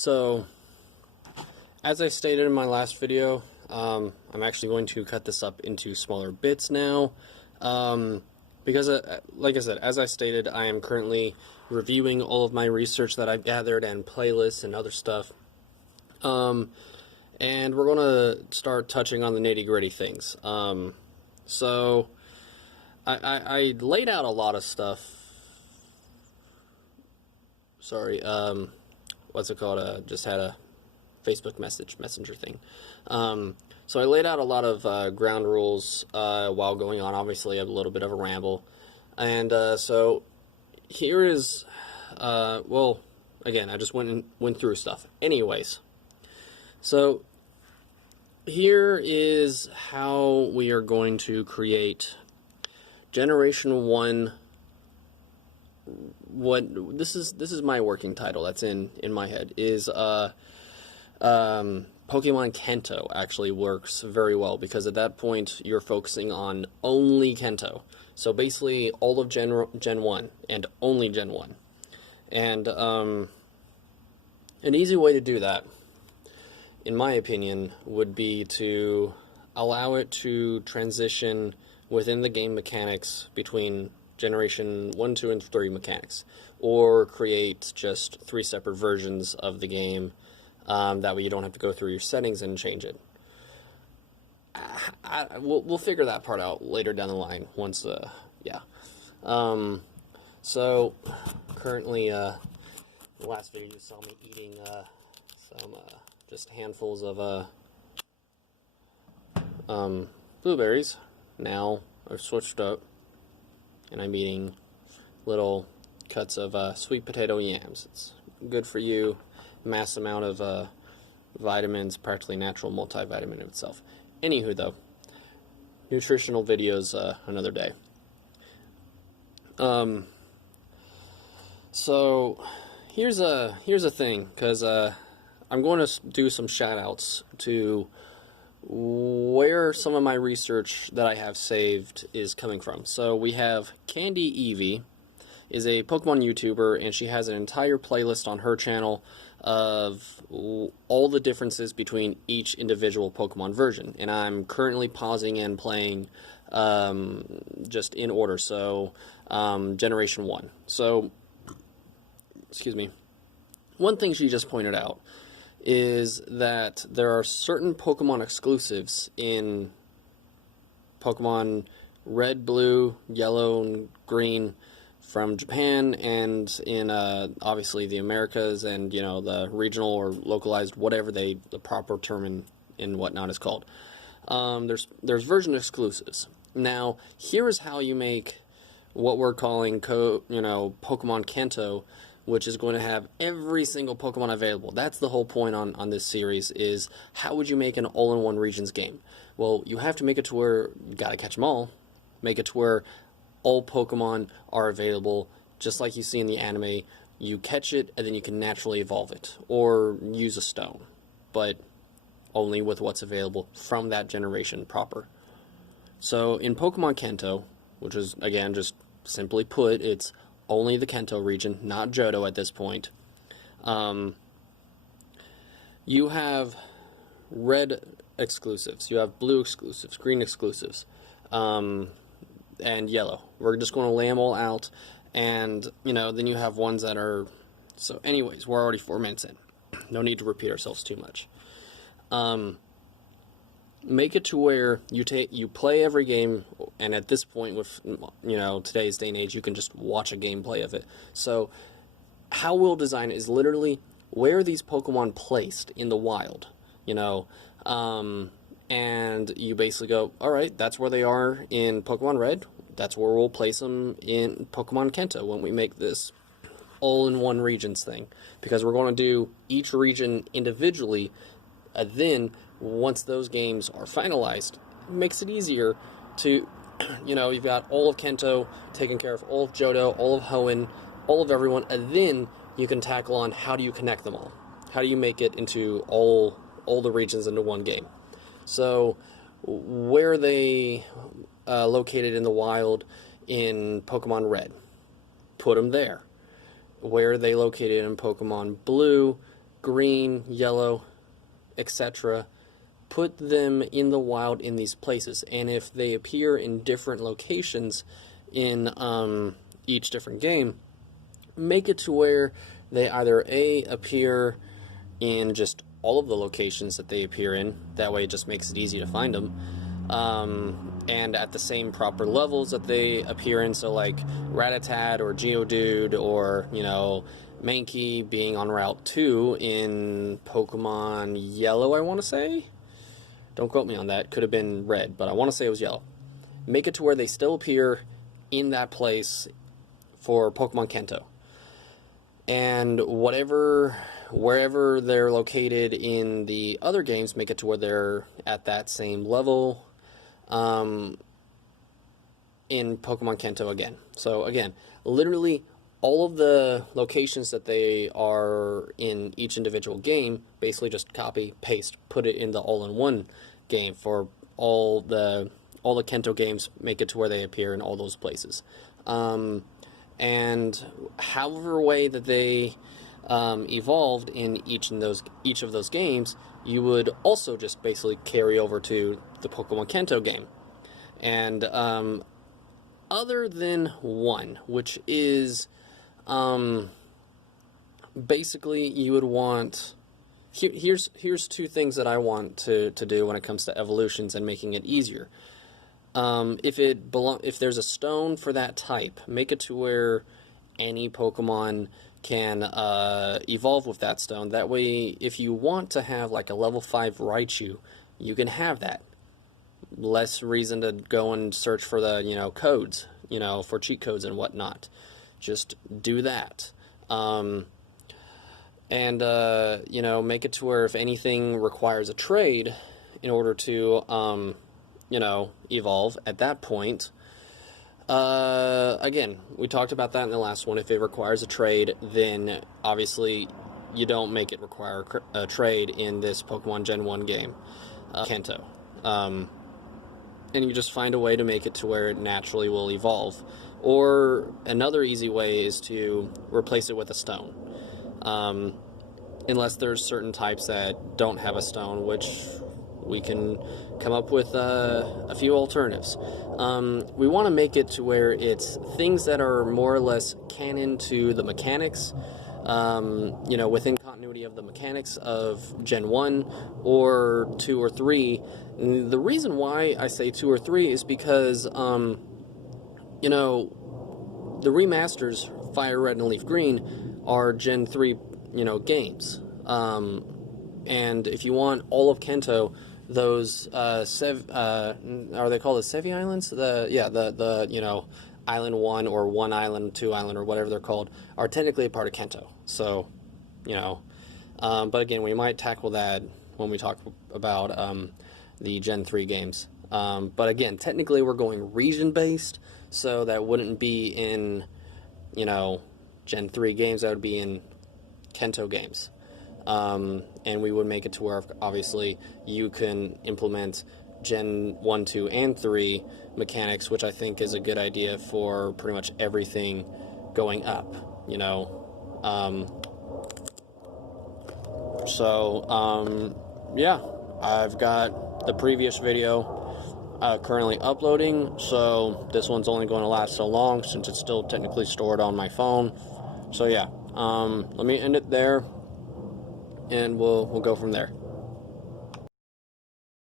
So, as I stated in my last video, I'm actually going to cut this up into smaller bits now, because, like I said, as I stated, I am currently reviewing all of my research that I've gathered and playlists and other stuff, and we're going to start touching on the nitty-gritty things. So, I laid out a lot of stuff. Sorry, what's it called? Just had a Facebook messenger thing. So I laid out a lot of ground rules while going on. Obviously, a little bit of a ramble. And so here is, well, again, I just went through stuff. Anyways, so here is how we are going to create Generation 1. This is my working title that's in my head, is Pokemon Kanto actually works very well, because at that point you're focusing on only Kanto. So basically all of Gen 1 and only Gen 1. And an easy way to do that, in my opinion, would be to allow it to transition within the game mechanics between Generation 1, 2, and 3 mechanics, or create just 3 separate versions of the game. That way you don't have to go through your settings and change it. We'll figure that part out later down the line once, yeah. So, currently, the last video you saw me eating some, just handfuls of, blueberries. Now, I've switched up, and I'm eating little cuts of sweet potato yams. It's good for you. Mass amount of vitamins, practically natural multivitamin in itself. Anywho, though, nutritional videos another day. So here's a thing, because I'm going to do some shout outs to where some of my research that I have saved is coming from. So we have Candy Eevee, is a Pokemon YouTuber, and she has an entire playlist on her channel of all the differences between each individual Pokemon version. And I'm currently pausing and playing just in order. So Generation 1. So, excuse me. One thing she just pointed out is that there are certain Pokemon exclusives in Pokemon Red, Blue, Yellow, and Green from Japan, and in obviously the Americas, and the regional or localized, whatever the proper term in whatnot is called. There's version exclusives. Now, here is how you make what we're calling Pokemon Kanto, which is going to have every single Pokemon available. That's the whole point on this series, is how would you make an all-in-one regions game? Well, you have to make it to where you gotta catch them all. Make it to where all Pokemon are available, just like you see in the anime. You catch it, and then you can naturally evolve it, or use a stone, but only with what's available from that generation proper. So in Pokemon Kanto, which is, again, just simply put, it's only the Kanto region, not Johto at this point, you have red exclusives, you have blue exclusives, green exclusives, and yellow. We're just going to lay them all out, and then you have ones that are. So anyways, we're already 4 minutes in, no need to repeat ourselves too much. Make it to where you play every game, and at this point with today's day and age, you can just watch a gameplay of it. So how we'll design it is literally where are these Pokemon placed in the wild, and you basically go, alright, that's where they are in Pokemon Red, that's where we'll place them in Pokemon Kanto when we make this all-in-one regions thing, because we're going to do each region individually, and then once those games are finalized, it makes it easier to, you've got all of Kanto taken care of, all of Johto, all of Hoenn, all of everyone, and then you can tackle on how do you connect them all? How do you make it into all the regions into one game? So, where are they located in the wild in Pokemon Red? Put them there. Where are they located in Pokemon Blue? green, yellow, etc., put them in the wild in these places. And if they appear in different locations in each different game, make it to where they either A, appear in just all of the locations that they appear in. That way it just makes it easy to find them. And at the same proper levels that they appear in, so like Rattata or Geodude or, you know, Mankey being on Route 2 in Pokemon Yellow, I want to say? Don't quote me on that. Could have been Red, but I want to say it was Yellow. Make it to where they still appear in that place for Pokemon Kanto. And wherever they're located in the other games, make it to where they're at that same level in Pokemon Kanto again. So again, literally all of the locations that they are in each individual game, basically just copy, paste, put it in the all-in-one game for all the Kanto games, make it to where they appear in all those places. And however way that they evolved in each of those games, you would also just basically carry over to the Pokemon Kanto game. And other than one, which is basically you would want... Here's two things that I want to do when it comes to evolutions and making it easier. If there's a stone for that type, make it to where any Pokemon can evolve with that stone. That way, if you want to have like a level 5 Raichu, you can have that. Less reason to go and search for the, you know, codes, you know, for cheat codes and whatnot. Just do that. You know, make it to where if anything requires a trade in order to, you know, evolve at that point. Again, we talked about that in the last one. If it requires a trade, then obviously you don't make it require a trade in this Pokemon Gen 1 game, Kanto. And you just find a way to make it to where it naturally will evolve. Or another easy way is to replace it with a stone. Unless there's certain types that don't have a stone, which we can come up with a few alternatives. We want to make it to where it's things that are more or less canon to the mechanics, you know, within continuity of the mechanics of Gen 1 or 2 or 3. And the reason why I say 2 or 3 is because, you know, the remasters, Fire Red and Leaf Green, are Gen 3, you know, games. And if you want all of Kanto, those are they called the Sevi Islands? The you know, Island 1 or 1 Island, 2 Island, or whatever they're called, are technically a part of Kanto. So, you know, but again, we might tackle that when we talk about the Gen 3 games. But again, technically we're going region-based, so that wouldn't be in, you know, Gen 3 games, that would be in Kanto games. And we would make it to where, obviously, you can implement Gen 1, 2, and 3 mechanics, which I think is a good idea for pretty much everything going up, you know. Yeah, I've got the previous video currently uploading, so this one's only going to last so long since it's still technically stored on my phone. So yeah, let me end it there, and we'll go from there.